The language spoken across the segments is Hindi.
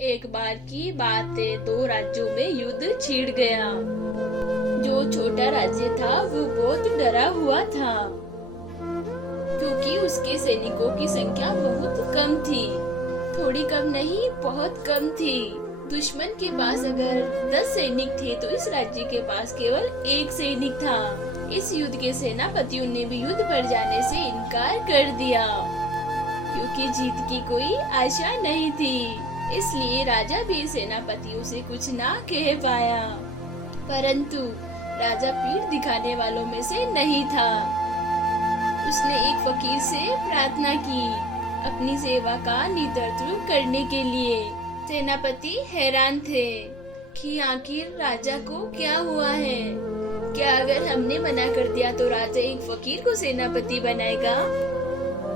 एक बार की बात है, दो राज्यों में युद्ध छिड़ गया। जो छोटा राज्य था वो बहुत डरा हुआ था, क्योंकि उसके सैनिकों की संख्या बहुत कम थी। थोड़ी कम नहीं, बहुत कम थी। दुश्मन के पास अगर 10 सैनिक थे तो इस राज्य के पास केवल एक सैनिक था। इस युद्ध के सेनापतियों ने भी युद्ध पर जाने से इनकार कर दिया, क्योंकि जीत की कोई आशा नहीं थी। इसलिए राजा भी सेनापतियों से कुछ ना कह पाया। परंतु राजा पीठ दिखाने वालों में से नहीं था। उसने एक फकीर से प्रार्थना की अपनी सेवा का नेतृत्व करने के लिए। सेनापति हैरान थे कि आखिर राजा को क्या हुआ है। क्या अगर हमने मना कर दिया तो राजा एक फकीर को सेनापति बनाएगा?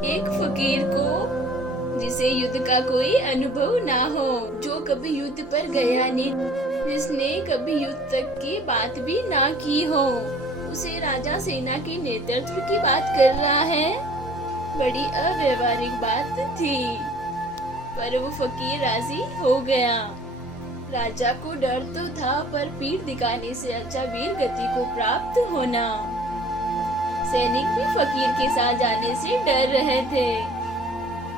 एक फकीर को जिसे युद्ध का कोई अनुभव ना हो, जो कभी युद्ध पर गया नहीं, जिसने कभी युद्ध तक की बात भी ना की हो, उसे राजा सेना के नेतृत्व की बात कर रहा है। बड़ी अव्यवहारिक बात थी, पर वो फकीर राजी हो गया। राजा को डर तो था, पर पीठ दिखाने से अच्छा वीर गति को प्राप्त होना। सैनिक भी फकीर के साथ जाने से डर रहे थे,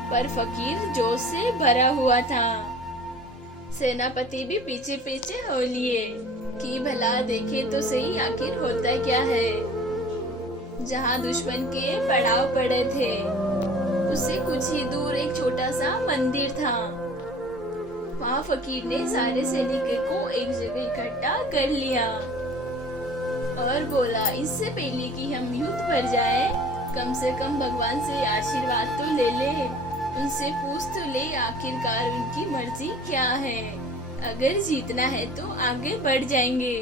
पर फकीर जोश से भरा हुआ था। सेनापति भी पीछे पीछे हो लिए कि भला देखे तो सही आखिर होता क्या है। जहाँ दुश्मन के पड़ाव पड़े थे उससे कुछ ही दूर एक छोटा सा मंदिर था। वहाँ फकीर ने सारे सैनिकों को एक जगह इकट्ठा कर लिया और बोला, इससे पहले कि हम युद्ध पर जाएं, कम से कम भगवान से आशीर्वाद तो ले ले, उनसे पूछ तो ले आखिरकार उनकी मर्जी क्या है। अगर जीतना है तो आगे बढ़ जाएंगे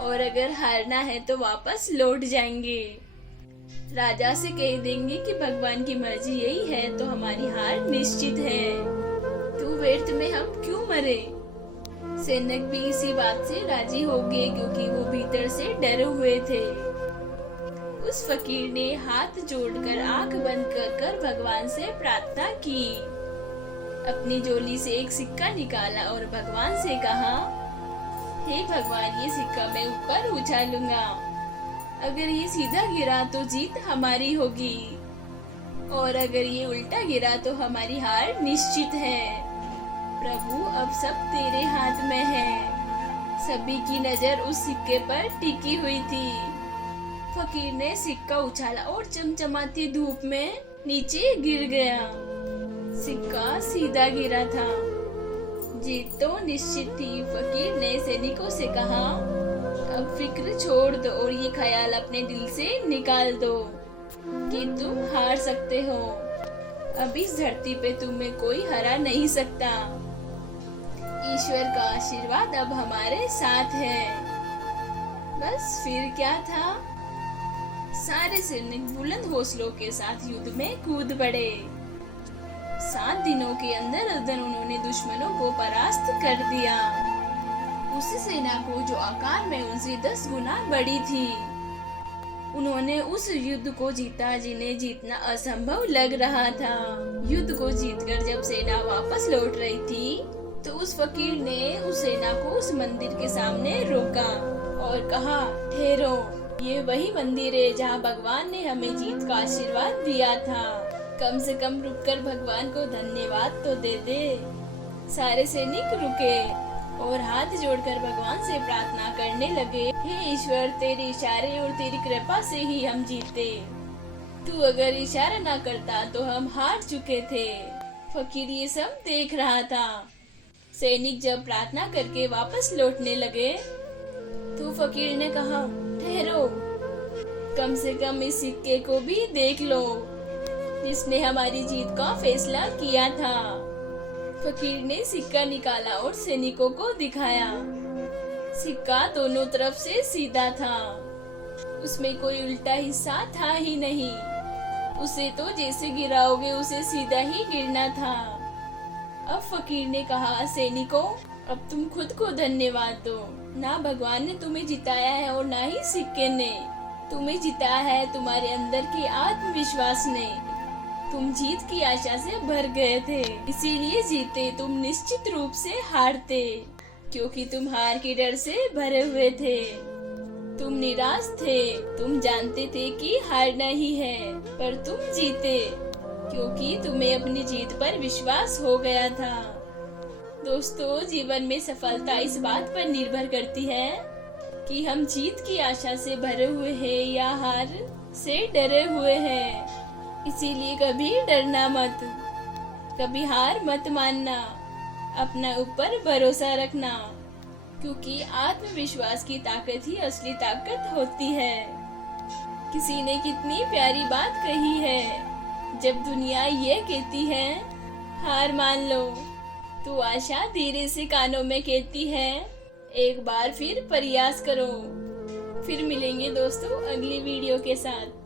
और अगर हारना है तो वापस लौट जाएंगे। राजा से कह देंगे कि भगवान की मर्जी यही है तो हमारी हार निश्चित है, तो व्यर्थ में हम क्यों मरे। सैनिक भी इसी बात से राजी हो गए, क्योंकि वो भीतर से डरे हुए थे। उस फकीर ने हाथ जोड़कर आंख बंद कर भगवान से प्रार्थना की। अपनी झोली से एक सिक्का निकाला और भगवान से कहा, हे भगवान, ये सिक्का मैं ऊपर उछालूंगा। अगर ये सीधा गिरा तो जीत हमारी होगी, और अगर ये उल्टा गिरा तो हमारी हार निश्चित है। प्रभु, अब सब तेरे हाथ में है। सभी की नजर उस सिक्के पर टिकी हुई थी। फकीर ने सिक्का उछाला और चमचमाती धूप में नीचे गिर गया। सिक्का सीधा गिरा था। जीत तो निश्चित थी। फकीर ने सैनिकों से कहा, अब फिक्र छोड़ दो और ये ख्याल अपने दिल से निकाल दो कि तुम हार सकते हो। अब इस धरती पे तुम्हें कोई हरा नहीं सकता। ईश्वर का आशीर्वाद अब हमारे साथ है। बस फिर क्या था, सारे सैनिक बुलंद हौसलों के साथ युद्ध में कूद पड़े। 7 दिनों के अंदर उन्होंने दुश्मनों को परास्त कर दिया। उस सेना को जो आकार में उनसे 10 गुना बड़ी थी। उन्होंने उस युद्ध को जीता जिन्हें जीतना असंभव लग रहा था। युद्ध को जीतकर जब सेना वापस लौट रही थी तो उस फकीर ने उस सेना को उस मंदिर के सामने रोका और कहा, ठहरो, ये वही मंदिर है जहाँ भगवान ने हमें जीत का आशीर्वाद दिया था। कम से कम रुककर भगवान को धन्यवाद तो दे दे। सारे सैनिक रुके और हाथ जोड़कर भगवान से प्रार्थना करने लगे, हे ईश्वर, तेरे इशारे और तेरी कृपा से ही हम जीते। तू अगर इशारा ना करता तो हम हार चुके थे। फकीर ये सब देख रहा था। सैनिक जब प्रार्थना करके वापस लौटने लगे तो फकीर ने कहा, ठहरो, कम से कम इस सिक्के को भी देख लो जिसने हमारी जीत का फैसला किया था। फकीर ने सिक्का निकाला और सैनिकों को दिखाया। सिक्का दोनों तरफ से सीधा था, उसमें कोई उल्टा हिस्सा था ही नहीं। उसे तो जैसे गिराओगे उसे सीधा ही गिरना था। अब फकीर ने कहा, सैनिकों, अब तुम खुद को धन्यवाद दो। ना भगवान ने तुम्हें जिताया है और ना ही सिक्के ने तुम्हें जिताया है, तुम्हारे अंदर के आत्मविश्वास ने। तुम जीत की आशा से भर गए थे, इसीलिए जीते। तुम निश्चित रूप से हारते, क्योंकि तुम हार के डर से भरे हुए थे। तुम निराश थे, तुम जानते थे कि हारना ही है, पर तुम जीते, क्योंकि तुम्हें अपनी जीत पर विश्वास हो गया था। दोस्तों, जीवन में सफलता इस बात पर निर्भर करती है कि हम जीत की आशा से भरे हुए हैं या हार से डरे हुए हैं। इसीलिए कभी डरना मत, कभी हार मत मानना, अपना ऊपर भरोसा रखना, क्योंकि आत्मविश्वास की ताकत ही असली ताकत होती है। किसी ने कितनी प्यारी बात कही है, जब दुनिया ये कहती है हार मान लो, तो आशा धीरे से कानों में कहती है एक बार फिर प्रयास करो। फिर मिलेंगे दोस्तों अगली वीडियो के साथ।